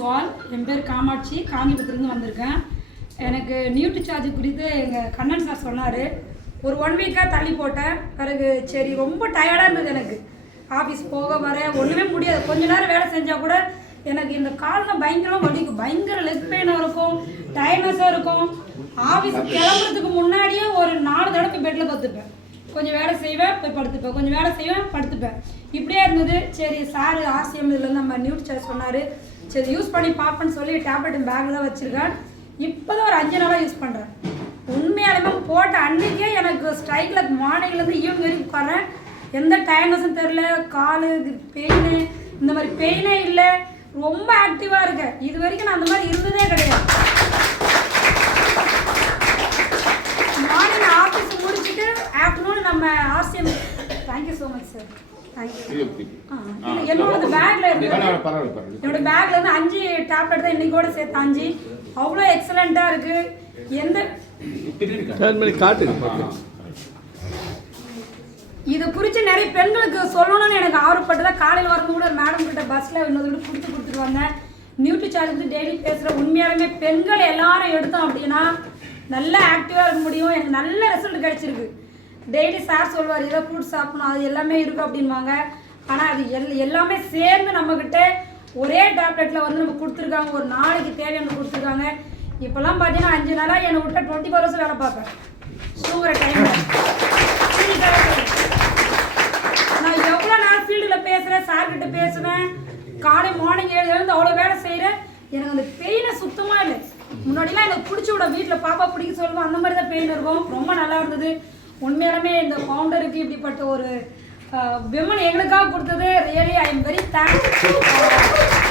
தோல் என் பேர் காமாட்சி, காஞ்சிபுரத்துலேருந்து வந்திருக்கேன். எனக்கு நியூட்ரி சார்ஜ் குறித்து எங்கள் கண்ணன் சார் சொன்னார். ஒரு 1 வீக்காக தள்ளி போட்டேன். பிறகு சரி ரொம்ப டயர்டாக இருந்தது. எனக்கு ஆஃபீஸ் போக வர ஒன்றுமே முடியாது. கொஞ்ச நேரம் வேலை செஞ்சால் கூட எனக்கு இந்த காலில் பயங்கரமாக வலிக்கும். பயங்கர லெக் பெயினாக இருக்கும், டயர்னஸாக இருக்கும். ஆஃபீஸ் கிளம்புறதுக்கு முன்னாடியே ஒரு 4 தடவை பெட்டில் படுத்துப்பேன். கொஞ்சம் வேலை செய்வேன், போய் படுத்துப்பேன், கொஞ்சம் வேலை செய்வேன், படுத்துப்பேன். இப்படியே இருந்தது. சரி சார் ஆர்சிஎம்லேருந்து நம்ம நியூட்ரி சார்ஜ் சொன்னார். சரி யூஸ் பண்ணி பார்ப்பேன்னு சொல்லி டேப்லெட் பேக்கில் தான் வச்சுருக்கேன். இப்போ தான் ஒரு 5 நாளாக யூஸ் பண்ணுறேன். உண்மையாலுமே போட்ட அன்றைக்கே எனக்கு ஸ்ட்ரைக்கில் மார்னிங்லேருந்து ஈவினிங் வரைக்கும் உட்காரேன். எந்த டயர்னஸும் தெரில, காலு பெயின் இந்த மாதிரி பெயினே இல்லை. ரொம்ப ஆக்டிவாக இருக்கேன். இது வரைக்கும் நான் அந்த மாதிரி இருந்ததே கிடையாது. மார்னிங் ஆஃபீஸ் முடிச்சுட்டு ஆஃப்டர்நூன் நம்ம RCM. Thank you so much sir. என்னோட பேக்ல என்னோட பேக்ல இருந்து 5 டேப்லெட் தான் இன்னைக்கோட சேர்த்து 5. அவ்வளோ எக்ஸலண்டா இருக்கு. எந்த இது குறித்து நிறைய பெண்களுக்கு சொல்லணும்னு எனக்கு ஆர்வப்பட்டதா. காலையில் வரும்போது கூட மேடம் கிட்ட பஸ்ல இன்னொரு கொடுத்துட்டு வந்தேன். நியூட்ரி சார்ஜ் வந்து டெய்லி பேசுகிறேன். உண்மையாலுமே பெண்கள் எல்லாரும் எடுத்தோம் அப்படின்னா நல்லா ஆக்டிவாக இருக்க முடியும். எனக்கு நல்ல ரிசல்ட் கிடைச்சிருக்கு. டெய்லி சார் சொல்லுவார் ஏதோ ஃப்ரூட்ஸ் சாப்பிடணும், அது எல்லாமே இருக்குது அப்படின்வாங்க. ஆனால் அது எல்லாமே சேர்ந்து நம்மக்கிட்ட ஒரே டேப்லெட்டில் வந்து நம்ம கொடுத்துருக்காங்க. ஒரு நாளைக்கு தேவையான கொடுத்துருக்காங்க. இப்போல்லாம் பார்த்தீங்கன்னா 5 நாளாக என்னை விட்ட 24 hours வேலை பார்ப்பேன். தூங்குற டைமில் நான் எவ்வளோ நேரம் ஃபீல்டில் பேசுகிறேன், சார்கிட்ட பேசுவேன். காலை மார்னிங் எழுந்து அவ்வளோ வேலை செய்கிறேன். எனக்கு அந்த பெயினை சுத்தமாக இல்லை. முன்னாடிலாம் எனக்கு பிடிச்சி விட வீட்டில் பாப்பா பிடிக்க சொல்லுவோம், அந்த மாதிரி தான் பெயின் இருக்கும். ரொம்ப நல்லா இருந்தது. உண்மையாலுமே இந்த ஃபவுண்டருக்கு இப்படிப்பட்ட ஒரு விமன் எங்களுக்காக கொடுத்தது really I am very thanks.